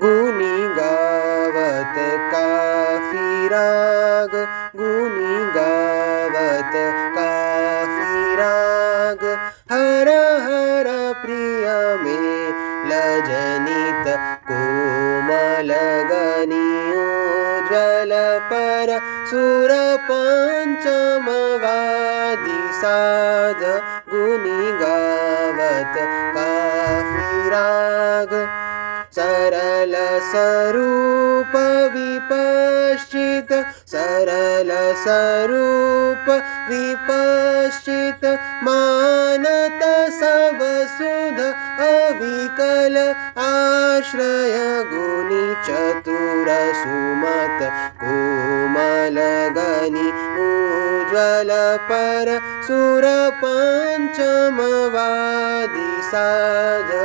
गुणी गावत काफी राग गुणी गावत काफी राग हर हर प्रिय में लजनित कोमल गनी उज्ज्वल पर सुर पंचमवादी साध गुणी गावत काफी राग सरल स्वरूप विपश्चित सरल स्वरूप विपश्चित मानत सब सुध अविकल आश्रय गुणी चतुर सुमत कोमल गनी उज्ज्वल पर सुर पंचमवादी साध